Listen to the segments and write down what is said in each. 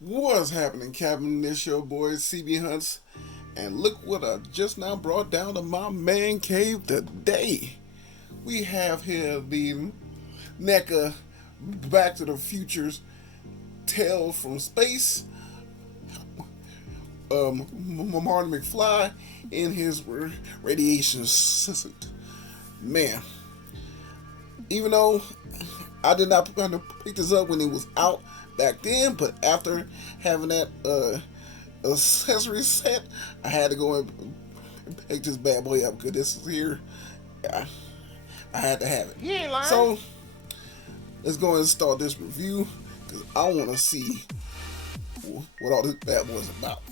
What's happening, Captain? This your boy CB Hunts, and look what I just now brought down to my man cave today. We have here the Neca Back to the Future's Tale from Space. Marty McFly in his radiation suit. Man, even though I did not pick this up when it was out back then, but after having that accessory set, I had to go and pick this bad boy up because this is here. I had to have it. He ain't lying. So let's go and start this review because I want to see what all this bad boy is about.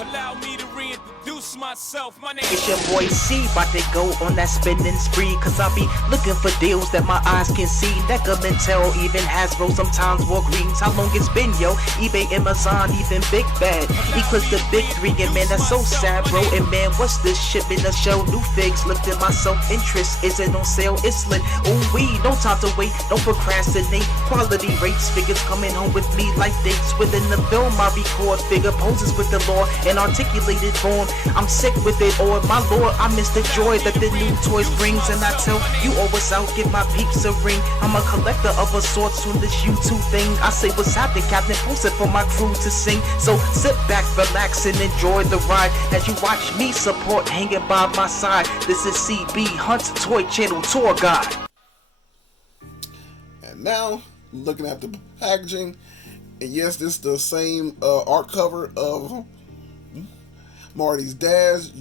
Allow me to reintroduce myself. My name It's your boy C, about to go on that spending spree. Cause I be looking for deals that my eyes can see. Neca, Mentel, even Hasbro, sometimes Walgreens. How long it's been, yo? eBay, Amazon, even Big Bad. Eclipse the big three, and man, that's so sad, bro. And man, what's this shit in the show? New figs, lifting my self-interest. Is it on sale? It's lit. Ooh, we, no time to wait, don't procrastinate. Quality rates, figures coming home with me like dates. Within the film, I record figure poses with the law and articulated form. I'm sick with it, or my lord, I miss the joy that the new toys brings. And I tell you always out, give my peeps a ring. I'm a collector of a sorts from this YouTube thing. I say what's happening, Captain, post it for my crew to sing. So sit back, relax, and enjoy the ride as you watch me support hanging by my side. This is CB Hunt's Toy Channel Tour Guide. And now, looking at the packaging, and yes, this is the same art cover of Marty's dad's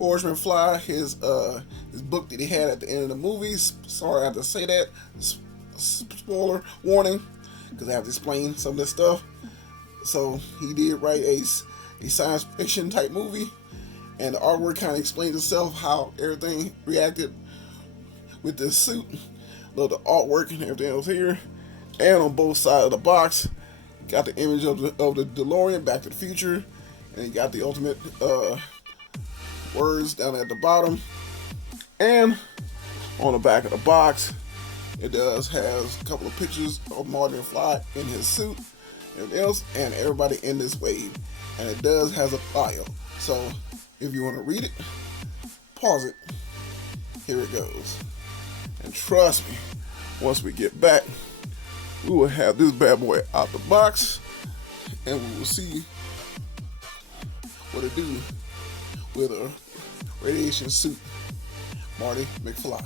Marty McFly, his book that he had at the end of the movies. Sorry I have to say that. Spoiler warning, because I have to explain some of this stuff. So he did write a science fiction type movie, and the artwork kind of explains itself how everything reacted with this suit. Love the artwork and everything else here, and on both sides of the box. Got the image of the DeLorean, Back to the Future, and you got the ultimate words down at the bottom. And on the back of the box, it does has a couple of pictures of Marty McFly in his suit, and everything else, and everybody in this wave. And it does has a bio. So if you want to read it, pause it. Here it goes. And trust me, once we get back, we will have this bad boy out the box, and we will see what it do with a radiation suit, Marty McFly.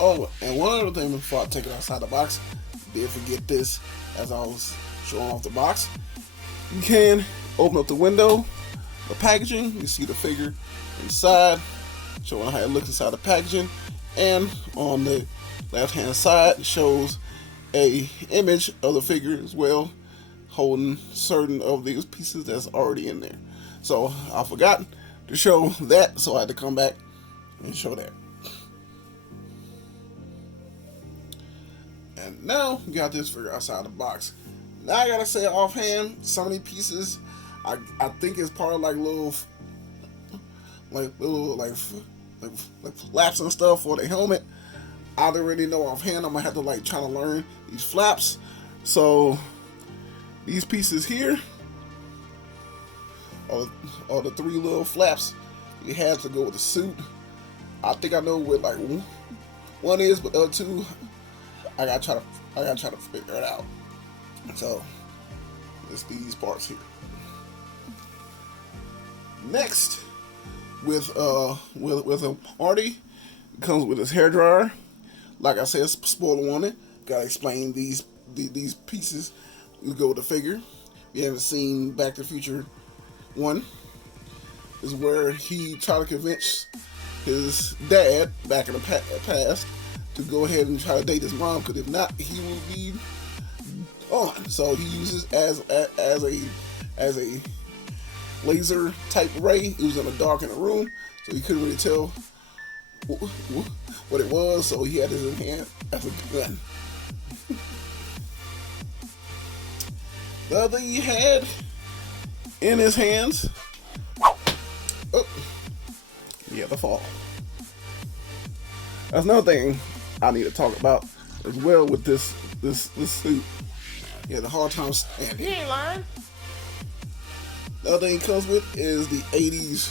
Oh, and one other thing before I take it outside the box, did forget this as I was showing off the box. You can open up the window, the packaging, you see the figure inside, showing how it looks inside the packaging. And on the left hand side shows a image of the figure as well, holding certain of these pieces that's already in there. So I forgot to show that, so I had to come back and show that. And now we got this figure outside the box. Now I gotta say offhand, some of these pieces I think it's part of like little flaps and stuff for the helmet. I don't really know offhand. I'm gonna have to try to learn these flaps. So these pieces here are the three little flaps you have to go with the suit. I think I know what one is, but the other two I gotta try to figure it out. So it's these parts here. Next, with a Marty, it comes with his hair dryer. Like I said, spoiler on it. Gotta explain these pieces. You go with the figure. If you haven't seen Back to the Future 1, is where he tried to convince his dad back in the past to go ahead and try to date his mom, because if not, he will be on. So he uses as a laser type ray. It was in the dark in the room, so he couldn't really tell what it was, so he had it in his hand as a gun. The other thing he had in his hands Oh, yeah, the fall. That's another thing I need to talk about as well with this suit. Yeah, the hard time standing. You ain't lying. The other thing it comes with is the 80s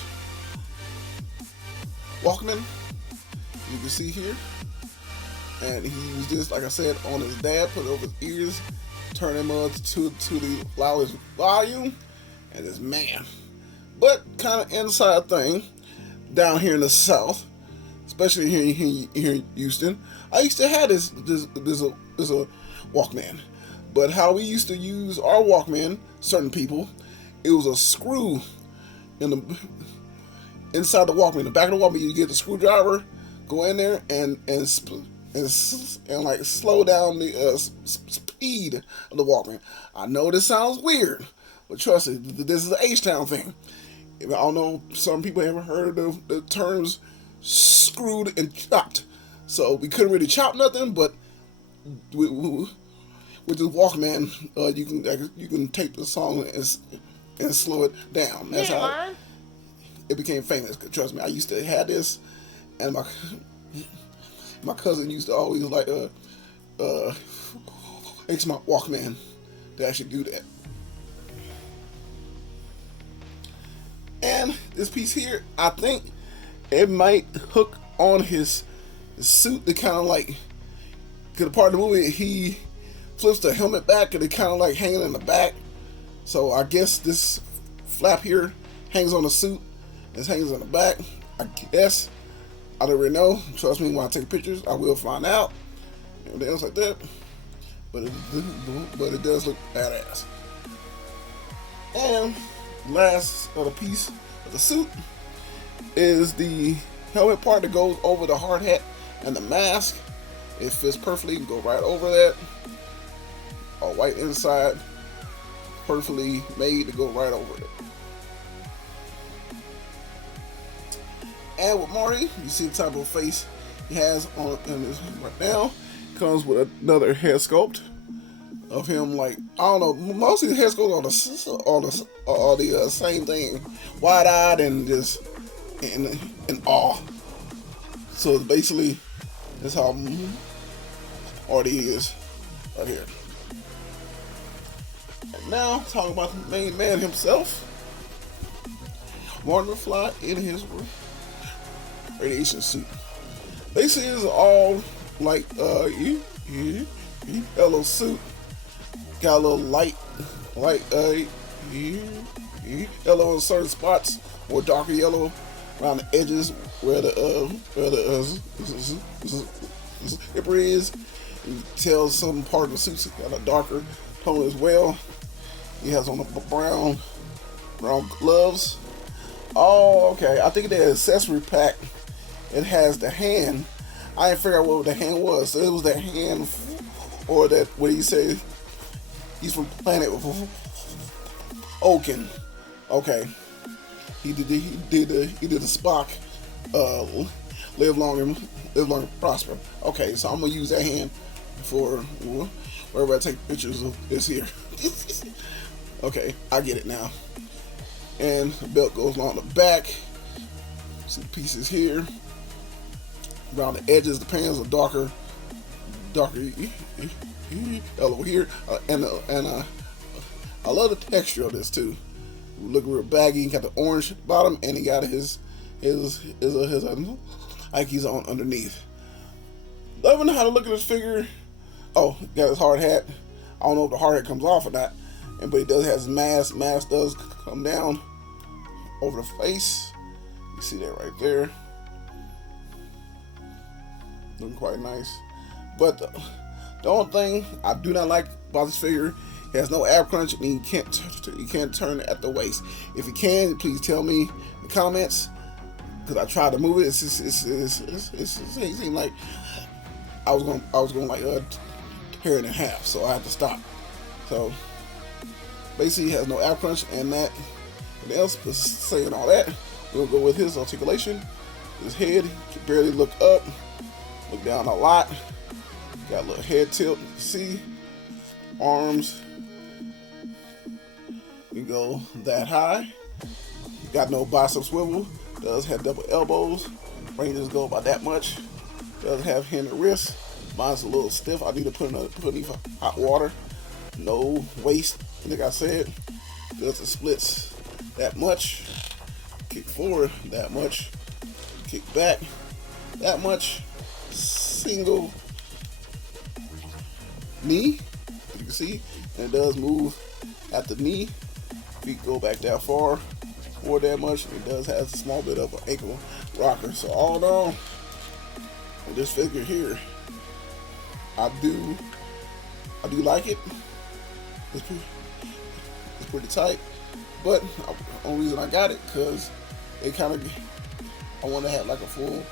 Walkman. You can see here. And he used this, like I said, on his dad, put it over his ears, turn him up to the loudest volume, and this man. But kind of inside thing, down here in the South, especially here in Houston, I used to have this a Walkman. But how we used to use our Walkman, certain people, it was a screw in the inside the Walkman. The back of the Walkman, you get the screwdriver, go in there and like slow down the speed of the Walkman. I know this sounds weird, but trust me, this is an H-Town thing. I don't know, some people haven't heard of the terms screwed and chopped. So we couldn't really chop nothing, but with this Walkman, you can take the song and slow it down. That's how it became famous. Trust me, I used to have this, and my cousin used to always like it's my Walkman to actually do that. And this piece here, I think it might hook on his suit to kind of like, because part of the movie he flips the helmet back and it kind of like hanging in the back. So I guess this flap here hangs on the suit. It hangs on the back. I guess. I don't really know. Trust me, when I take pictures, I will find out. Everything else like that. But it does look badass. And last other piece of the suit is the helmet part that goes over the hard hat and the mask. It fits perfectly. You can go right over that. All white inside, perfectly made to go right over it. And with Marty, you see the type of face he has on this right now. Comes with another head sculpt of him, like, I don't know, most of the head sculpts are the same thing, wide-eyed and just in awe. So basically, that's how Marty is right here. And now, talking about the main man himself, Marty McFly in his radiation suit. Basically, it's all like yellow suit. Got a little light yellow in certain spots, or darker yellow around the edges where the zipper is. You can tell some part of the suit's got a darker tone as well. He has on the brown gloves. Oh, okay. I think the accessory pack, it has the hand. I didn't figure out what the hand was. So it was the hand, or that, what do you say? He's from planet Oaken. Okay. He did the Spock. Live long and prosper. Okay, so I'm gonna use that hand for wherever I take pictures of this here. Okay, I get it now. And the belt goes along the back. Some pieces here. Around the edges, the pants are darker yellow here. And I love the texture of this too. Look real baggy. He got the orange bottom, and he got his Ike's on underneath. Loving how to look at his figure. Oh, got his hard hat. I don't know if the hard hat comes off or not. But he does have his mask. Mask does come down over the face. You see that right there. Looking quite nice. But the only thing I do not like about this figure, he has no ab crunch, and he can't turn it at the waist. If you can, please tell me in the comments, because I tried to move it. It seemed like I was going like tear it in half, so I had to stop. So basically, he has no ab crunch, and that. Anything else? But saying all that, we'll go with his articulation. His head, he can barely look up, look down a lot. Got a little head tilt, you can see. Arms, you go that high. Got no bicep swivel. Does have double elbows. Ranges go about that much. Does have hand and wrist. Mine's a little stiff. I need to put in hot water. No waist, like I said. Does the splits that much. Kick forward that much. Kick back that much. Single knee, you can see, and it does move at the knee. Feet go back that far or that much. It does have a small bit of an ankle rocker. So all in all, with this figure here, I do like it. It's pretty tight, but the only reason I got it because it kind of, I want to have like a full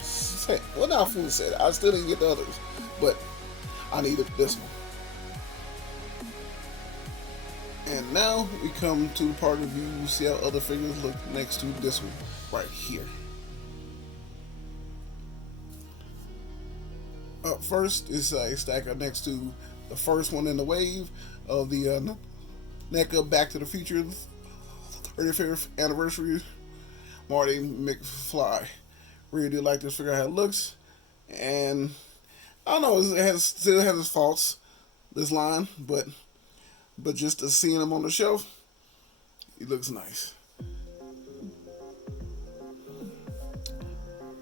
set. Well, not a full set. I still didn't get the others, but I needed this one. And now we come to the part of you see how other figures look next to this one right here. Up first is a stacker next to the first one in the wave of the Neca Back to the Future 35th anniversary Marty McFly. Really do like this figure, how it looks, and I don't know, it still has its faults, this line, but just to seeing him on the shelf, he looks nice.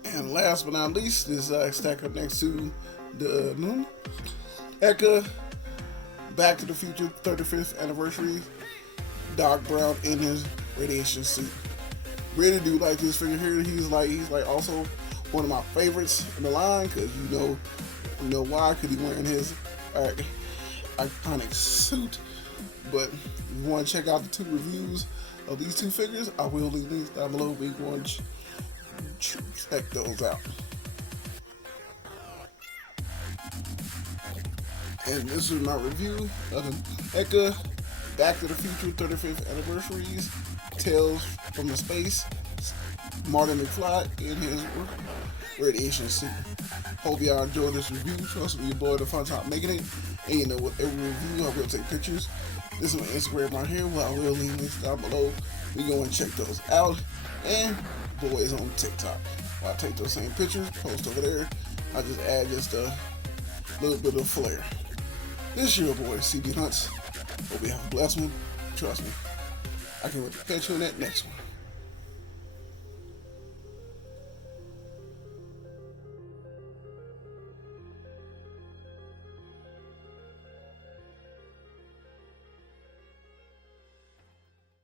And last but not least is stack up next to the Neca Back to the Future 35th anniversary Doc Brown in his radiation suit. Really do like this figure here. He's like also one of my favorites in the line because you know why? Because he's wearing his iconic suit. But if you want to check out the two reviews of these two figures, I will leave links down below. We want to check those out. And this is my review of the Neca Back to the Future 35th anniversaries Tales from the Space Marty McFly in his radiation suit. Hope y'all enjoyed this review. Trust me, your boy had a fun time making it. And you know, with every review, I will take pictures. This is my Instagram right here. Well, I will leave links down below. We go and check those out. And boys on TikTok. I'll take those same pictures, post over there. I just add just a little bit of flair. This is your boy, CB Hunts. Hope you have a blessed one. Trust me, I can't wait to catch you in that next one.